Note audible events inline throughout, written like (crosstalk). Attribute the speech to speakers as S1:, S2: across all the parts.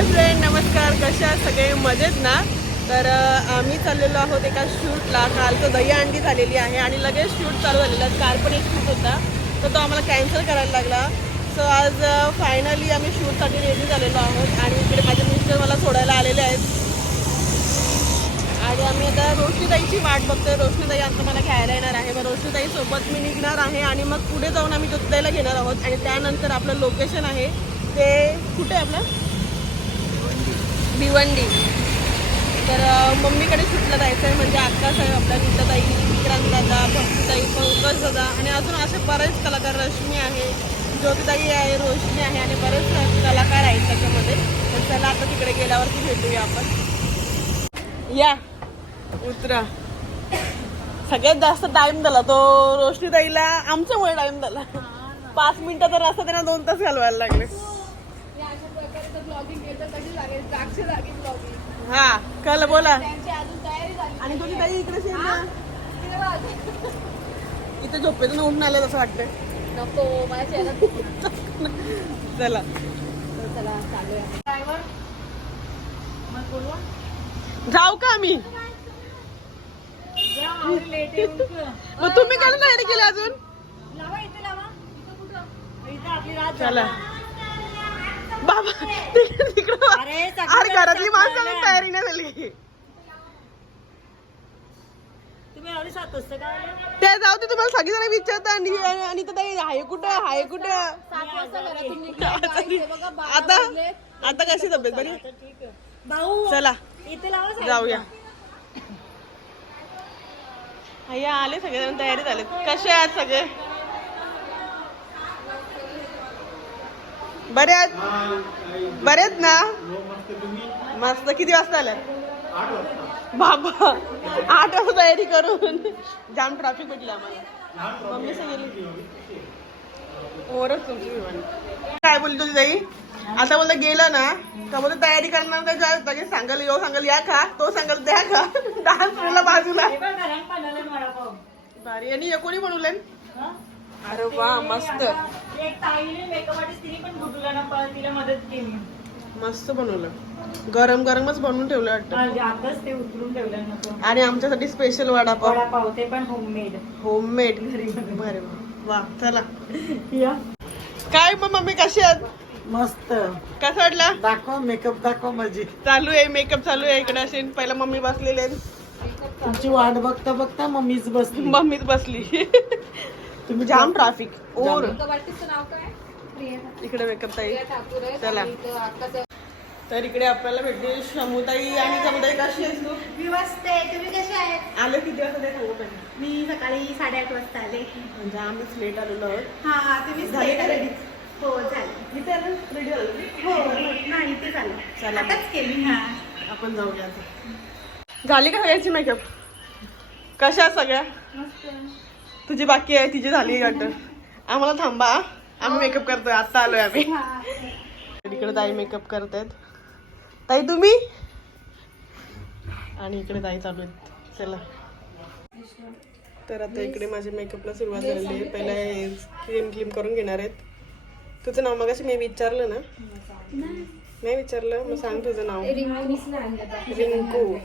S1: Hi friend नमस्कार. कशा आहात? सगळे मजेत ना? तर आम्ही चाललेलो आहोत एका शूटला. काल तर दही अंडी झालेली आहे आणि लगेच शूट चालू झालेला आहे. काल पण एक शूट होता. तर तो आम्हाला कॅन्सल करायला लागला. सो आज फायनली आम्ही शूटसाठी रेडी झालेलो आहोत आणि इकडे माझे मिस्टर मला सोडायला आलेले आहेत. आणि आम्ही आता रोशनीताईची वाट बघतोय. रोशनीताई आता मला घ्यायला येणार आहे. मग रोशनीताईसोबत मी निघणार आहे आणि मग पुढे जाऊन आम्ही ज्योतिताईला घेणार आहोत. आणि त्यानंतर आपलं लोकेशन आहे. ते कुठे आहे आपलं? भिवंडी. तर मम्मीकडे शूटला जायचं आहे. म्हणजे आत्ता साहेब आपल्या नीताताई विक्रांत दादा भक्तीताई पंकज दादा आणि अजून असे बरेच कलाकार रश्मी आहे ज्योतिताई आहे रोशनी आहे आणि बरेच कलाकार आहेत त्याच्यामध्ये. तर चला आता तिकडे गेल्यावरती भेटूया आपण. या उतरा. सगळ्यात जास्त टाइम झाला तो रोशनीताईला. आमच्यामुळे टाइम झाला. पाच मिनिटाचा रस्ता त्यांना दोन तास घालवायला लागले. हा कल बोला. आणि तुझी ताई इकडे शेर ना. इथे झोपेतून उठून आले असं वाटतंय.
S2: नको
S1: चला.
S2: चला चालू आहे ड्रायव्हर मग बोलवा.
S1: जाऊ का आम्ही? मग तुम्ही काय तयारी केली अजून?
S2: लावा इथे लावा. इथं कुठं? इथं आपली रात
S1: चला. बाबा तिकडे तिकडं
S2: अरे,
S1: घरातली
S2: जण
S1: माणसं
S2: चालल्या.
S1: तयारी नाही झाली
S2: तुम्ही एवढी सात वाजता काय आले?
S1: ते जाऊ दे तुम्हाला सगळी जण विचारता. आणि आणि तर ताई आहे कुठं? आहे कुठं? आता. आता कशी तब्येत बरी? चला. जाऊया. आले सगळेजण तयारी झाले कसे आहात सगळे? बरे आहेत बरे आहेत ना? मस्त. किती वाजता आल्यात बाबा आठ वाजता तयारी करून. जाम ट्रॅफिक भेटलं आम्हाला. मम्मी ओरच तुमची काय बोलली तुझी ताई? आता बोलता गेलं ना का बोलतो तयारी करणार का जा लगेच सांगाल यो सांगाल या खा तो सांगाल त्या खा. डान्स वेळेला बाजूला. भारी. आणि कोणी बनवले
S2: हं?
S1: अरे वा मस्त.
S2: एक ताईने मेकअप आर्टिस्ट तिने पण गुडुला ना तिला मदत केली.
S1: मस्त बनवलं. गरम गरमच बनवून ठेवलं वाटतं.
S2: म्हणजे आताच ते उतरून ठेवलं नको
S1: आणि आमच्यासाठी स्पेशल वडापाव.
S2: वडापाव ते पण होममेड
S1: होममेड घरी बरे वा चला.
S2: या.
S1: काय मग मम्मी कशी आहेत?
S3: मस्त.
S1: कसं वाटलं?
S3: दाखव मेकअप दाखव माझी.
S1: चालू आहे मेकअप चालू आहे. इकडे असे पहिला मम्मी बसलेले.
S3: तुमची वाट बघता बघता मम्मीच बसली.
S1: मम्मीच बसली. (laughs)
S3: तुम्ही
S1: जाम ट्रॅफिक ओर
S2: मेकअप आर्टिस्टचं नाव काय? प्रिया
S1: इकडे मेकअप ताई. चला.
S2: इथं
S1: तर इकडे आपल्याला भेटली शमुताई आणि समुदाय कशी आहेस तू?
S4: मी मस्त आहे. तुम्ही कसे आहेत?
S1: आले किती वाजता ते सांगू पहिले.
S4: मी सकाळी साडेआठ वाजता आले.
S1: म्हणजे आम्हीच लेट आलेलो आहोत.
S4: हा तुम्ही
S1: झाले का ready?
S4: हो झाले.
S1: इथे आलं? रेडी झालं
S4: हो नाही ते झालं.
S1: चला.
S4: आताच केली हा
S1: आपण जाऊया आता. झाली का सगळ्याची मेकअप कशा सगळ्या? तुझी बाकी आहे तिची झाली वाटतं आम्हाला थांबा हा. आम्ही मेकअप करतोय आता आलोय आम्ही. इकडे ताई मेकअप करतायत. ताई तुम्ही? आणि इकडे ताई चालू आहेत. चला. तर आता इकडे माझ्या मेकअपला सुरुवात झालेली आहे. पहिला हे क्रीम क्लीम करून घेणार आहेत. तुझं नाव मगाशी मी विचारलं ना? नाही विचारलं मग सांग तुझं नाव. रिंकू.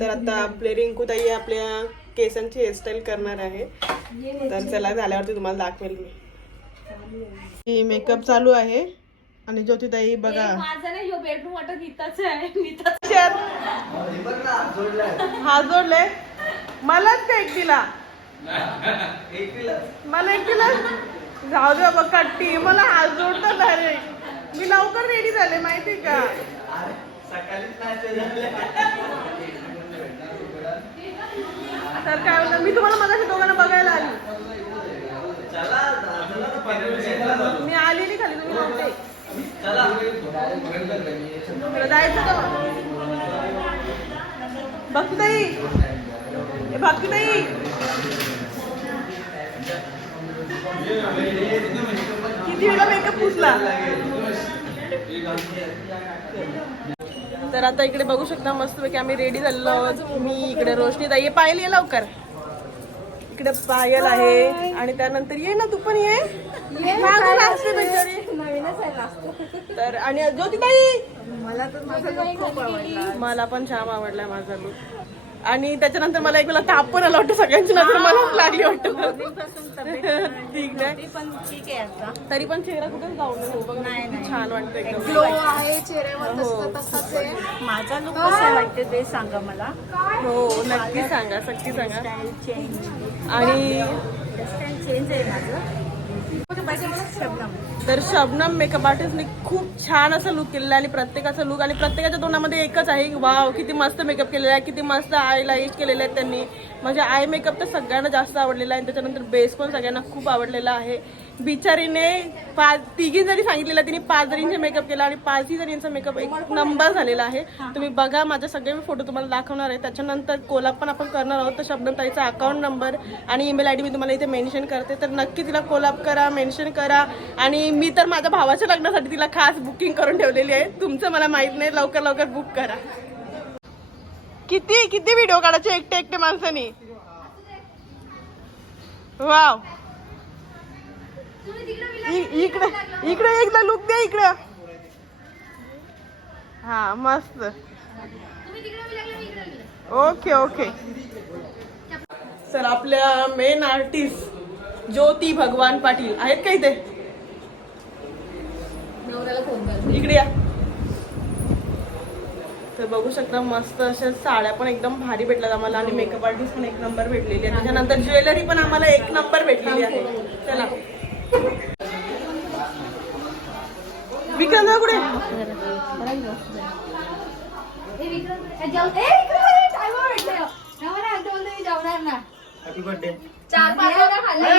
S1: तर आता आपले रिंकू ताई आपल्या केसांची हेअरस्टाईल करणार आहे. तर चला झाल्यावरती तुम्हाला दाखवेल मी. मेकअप चालू आहे. आणि ज्योतिताई बघा.
S2: बेडरूम वाटत नीताच आहे.
S1: हात जोडले मलाच का एकटीला मला एकटीला जाऊ दे बाबा कट्टी. मला हात जोडतात डायरेक्ट मी लवकर रेडी झाले माहिती का? तर काय होतं मी तुम्हाला मगाशी दोघांना बघायला आली. मी आलेली खाली तुम्ही नव्हते जायचं का? भक्तीताई ए, भक्तीताई किती वेळा मेकअप पुसला? तर आता इकडे बघू शकता मस्तपैकी आम्ही रेडी झालेलो आहोत. मी इकडे रोशनी ताई पाहिली लवकर. इकडे पायल आहे. आणि त्यानंतर ये ना तू पण ये. तर आणि ज्योतिताई?
S4: मला
S1: पण छान आवडलाय माझा लुक आणि त्याच्यानंतर मला एक वेळा ताप पण आला वाटतं सगळ्यांची नजर मलाच लागली वाटतं. ठीक आहे.
S4: पण ठीक आहे आता.
S1: तरी पण चेहरा कुठे जाऊ नये हो बघ ना, किती छान वाटतं एकदम.
S4: ग्लो आहे चेहऱ्यावर
S1: हो.
S4: माझा लुक कसा वाटते ते सांगा मला.
S1: हो नक्की सांगा सक्ती सांगा. आणि
S4: चेंज आहे माझं.
S1: तर शबनम मेकअप आर्टिस्टने खूप छान असा लुक केलेला आहे आणि प्रत्येकाचा लुक आणि प्रत्येकाच्या तोंडामध्ये एकच आहे वाव किती मस्त मेकअप केलेला आहे किती मस्त आय लाइट केलेले आहेत त्यांनी. म्हणजे आय मेकअप तर सगळ्यांना जास्त आवडलेला आहे आणि त्याच्यानंतर बेस पण सगळ्यांना खूप आवडलेला आहे. बिचारीने पाच तिघी जरी सांगितलेलं तिने पाच जणींचा मेकअप केला आणि पाचही जणींचा मेकअप एक नंबर झालेला आहे. तुम्ही बघा माझे सगळे मी फोटो तुम्हाला दाखवणार आहे. त्याच्यानंतर कोलाप पण आपण करणार आहोत. तर शब्दम ताईचा अकाउंट नंबर आणि ईमेल आय डी मी तुम्हाला इथे मेन्शन करते. तर नक्की तिला कोलाप करा मेन्शन करा. आणि मी तर माझ्या भावाच्या लग्नासाठी तिला खास बुकिंग करून ठेवलेली आहे. तुमचं मला माहीत नाही. लवकर लवकर बुक करा. किती किती व्हिडिओ काढायचे एकटे एकटे माणसानी? वाव इकडे इकडे एकदा लुक द्या इकडं. हा मस्त. Okay okay. सर आपल्या मेन आर्टिस्ट ज्योती भगवान पाटील आहेत का इथे? इकडे या. तर बघू शकता मस्त अशा साड्या पण एकदम भारी भेटल्यात आम्हाला आणि मेकअप आर्टिस्ट पण एक नंबर भेटलेली आहे. त्याच्यानंतर ज्वेलरी पण आम्हाला एक नंबर भेटलेली आहे. चला. विक्रांत कुठे?
S5: चार पाच वेळा खाल्ले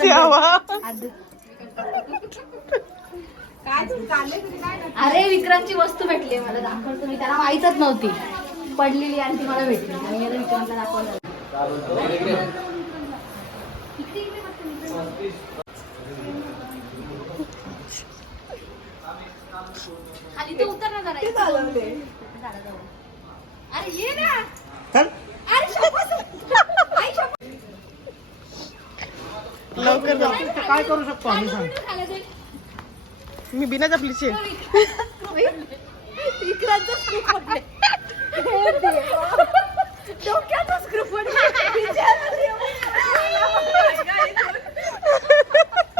S1: द्यावा.
S5: अरे विक्रांतची वस्तू भेटली मला दाखवतो मी त्याला माहीतच नव्हती. पडलेली आणि ती मला भेटली. आणि आता विक्रांतला दाखवलं. खाली ते उतर ना जरा अरे ये ना. अरे शपथ आई शपथ
S1: लवकर लवकर
S3: काय करू शकतो आम्ही सांग.
S1: मी बिना चपलीची आहे.
S5: विक्रांतचा स्क्रू पडले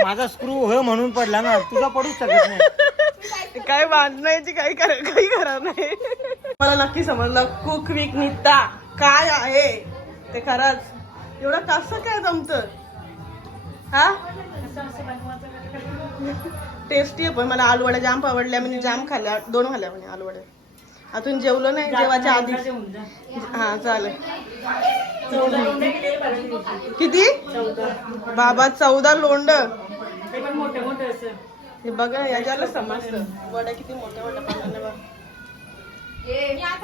S3: माझा स्क्रू हो म्हणून पडला ना तुझा पडूच शकत नाही.
S1: काय बांधण्याची काही करा काही करा नाही. मला नक्की समजलं कुक विक नित्ता काय आहे? ते खरंच एवढं कसं काय जमत? हा? टेस्टी आहे पण मला आलू वड्या जाम आवडल्या म्हणजे जाम खाल्ल्या दोन खाल्ल्या म्हणजे आलू वड्या अजून जेवलो नाही जेवायच्या आधी हा चालेल. किती? बाबा चौदा लोंड हे बघा याच्याला समजतं वड्या किती मोठ्या मोठ्या पाण्याने बघ.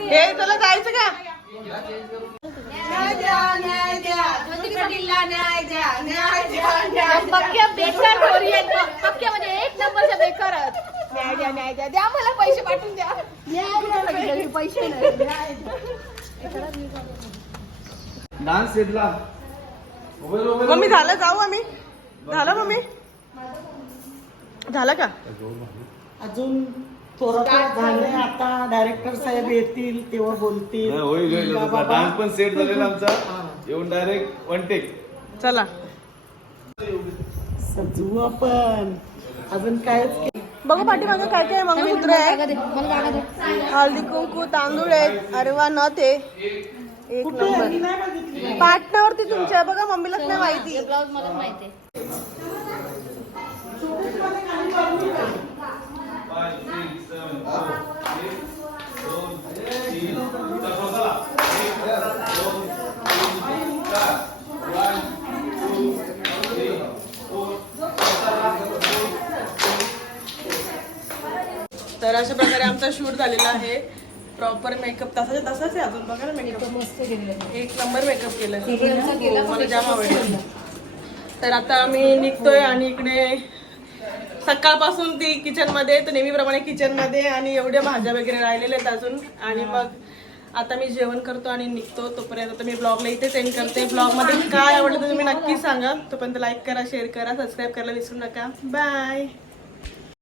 S1: हे तुला जायचं का?
S5: पक्क्या बेकार. पक्क्या म्हणजे एक नंबरच्या बेकार द्या न्याय द्या द्या मला पैसे पाठवून द्या. न्याय पैसे.
S6: डान्स घेतला.
S1: मम्मी झालं जाऊ आम्ही. झालं मम्मी? झालं का?
S3: अजून थोडं झालंय आता. डायरेक्टर साहेब येतील तेव्हा बोलतील?
S6: डान्स पण सेट झालेला आमचा. येऊन डायरेक्ट वन टेक
S1: चला.
S3: आपण. अजून कायच
S1: बघू पाठीमागं काय काय मंगळसूत्र आहे. हळदी कुंकू तांदूळ आहेत. अरे वा एक नंबर.
S3: नाही बघितली.
S1: पाटणावरती तुमच्या बघा मम्मीलाच नाही माहिती.
S5: ब्लाऊज मलाच माहिती
S1: अशा प्रकारे आमचा शूट झालेला आहे. प्रॉपर मेकअप तसाच्या तसाच आहे अजून बघा ना मेकअप एक नंबर मेकअप केलं मला जाम आवडलं. तर आता आम्ही निघतोय आणि इकडे सकाळपासून ती किचनमध्ये तर नेहमीप्रमाणे किचनमध्ये आणि एवढ्या भाज्या वगैरे राहिलेल्या आहेत अजून. आणि मग आता मी जेवण करतो आणि निघतो. तोपर्यंत आता मी ब्लॉगला इथे सेंड करते. ब्लॉगमध्ये काय आवडतं ते तुम्ही नक्की सांगा. तोपर्यंत लाईक करा शेअर करा सबस्क्राईब करायला विसरू नका. बाय